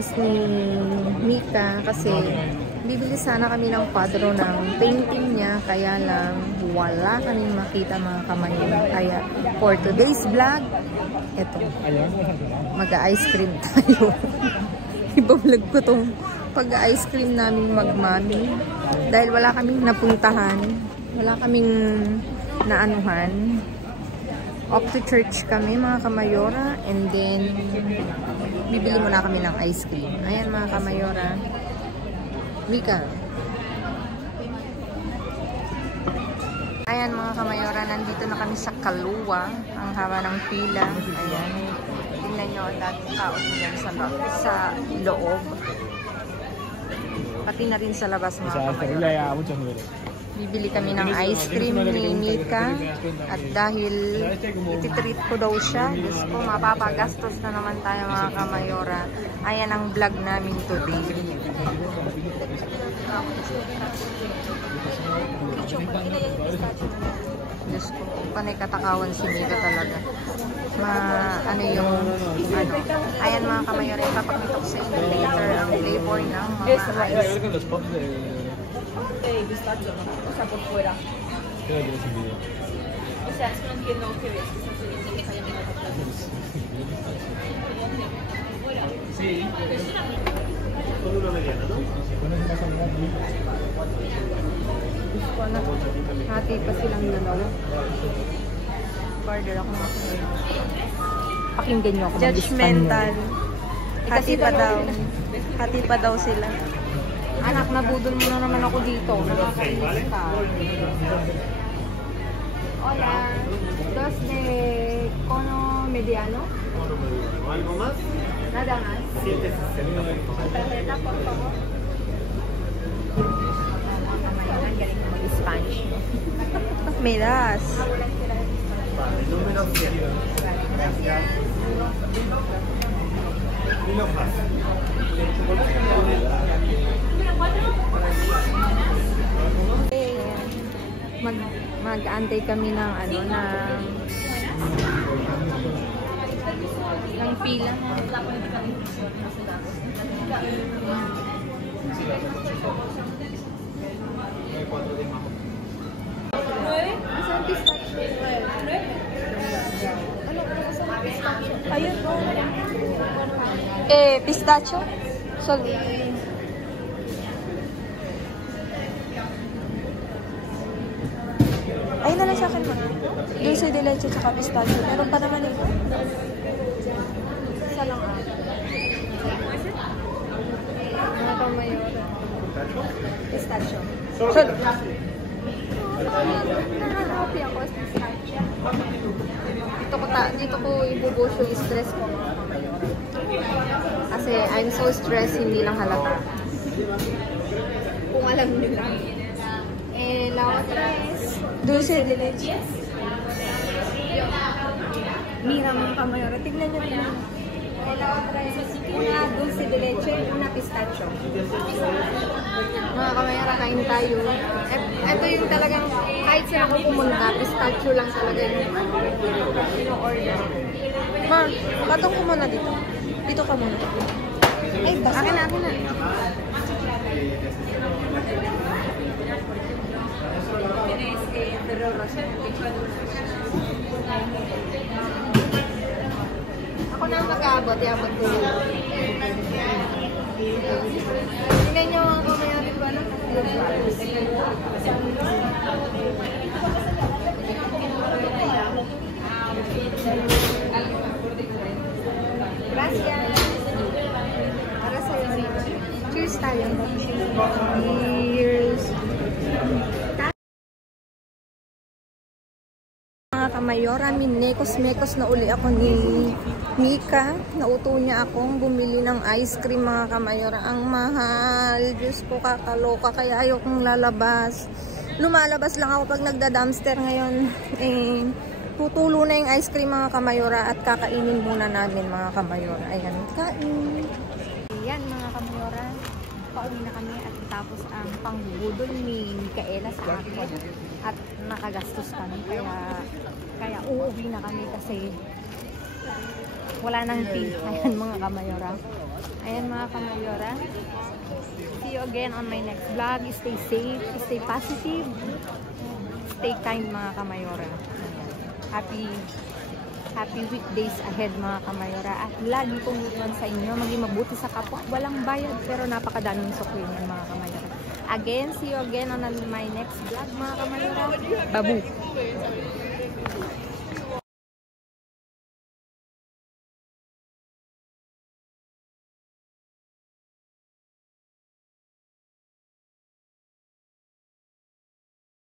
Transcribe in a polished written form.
nilabas ni Mika kasi bibili sana kami ng kwadro ng painting niya, kaya lang wala kaming makita mga kamayon. Kaya for today's vlog, eto, mag-ice cream tayo. Iba-vlog ko tong pag-ice cream namin magmami. Dahil wala kaming napuntahan, wala kaming naanuhan. Off to church kami mga kamayora, and then bibili muna kami ng ice cream. Ayan mga kamayora. Mika. Ayan mga kamayora, nandito na kami sa Kaluwa. Ang haba ng pila. Ayan. Tingnan nyo ang dating tao dyan sa loob. Pati na rin sa labas mga kamayora. Bibili kami ng ice cream ni Mika. At dahil ititreat ko daw siya, Diyos ko, mapapagastos na naman tayo mga kamayora. Ayan ang vlog namin today. Diyos ko, panay katakawan si Mika talaga. Ano yung, ayan mga kamayora, ipapakita ko sa inyo later ang flavor ng mga ice cream. Pistacho, ¿no? O sea, por fuera. ¿Qué le quieres envidiar? O sea, es que no entiendo qué ves. Sí. Con una mediana, ¿no? Hati pa silang dalawa. Order ako mga kayo. Pakinggan nyo ako Judgmental. Hati pa daw. Hati pa daw sila. Anak, nabudol mo na naman ako dito. Nakakainis ka. Hola. Dos de cono mediano. ¿Algo más? Nada más. 760. Tarjeta, por favor. Ang galing na mag-Spanish. Me das. Vale, número 7. Gracias. Dilo fácil. Mag-antay kami ng ng pila. Asan pistachio? Ayun po. Pistacho? Sol. Ayun na lang sa akin mo. Dulce de leche tsaka pistacho. Meron pa naman ito. Isa lang mga kamayora. Pistachio. Sol. Happy ako sa pistachio. Dito ko ibubuhos yung stress ko mga kamayora. Kasi I'm so stressed, hindi lang halata. Kung alam nyo lang. La otra es Dulce de leche. Mira mga kamayora, tignan nyo na. La otra es una dulce de leche, una pistachio. Mga kamayora, kain tayo. Ito yung talagang, kahit siya ako pumunta, pistachio lang talaga yung order. Ma, patong ko muna dito. Dito ka muna. Ay, basta. Akin na. Ako na mag-aabot, iabot ko. Tingnan nyo ang kumayari ko, ano? Gracias. Para sa'yo. Cheers tayo. Cheers. Mga kamayora, minekos-mekos na uli ako ni Mika. Nauto niya akong bumili ng ice cream mga kamayora. Ang mahal. Diyos ko, kakaloka. Kaya ayokong lalabas. Lumalabas lang ako pag nagda-dumpster ngayon. Tutulo na yung ice cream mga kamayora at kakainin muna namin mga kamayora. Ayan, kain. Ayan mga kamayora. Pauwi na kami at tapos ang pangbudol ni Micaela sa akin. At nakagastos kami kaya uuwi na kami kasi Wala nang tea. Ayan mga kamayora. Ayan mga kamayora. See you again on my next vlog. Stay safe, stay positive, stay kind mga kamayora. Happy weekdays ahead mga kamayora. At lagi kong iwan sa inyo, maging mabuti sa kapwa. Walang bayad pero napakadaming sukli yan mga kamayora. Again, see you again on my next vlog mga kamayora. Babu!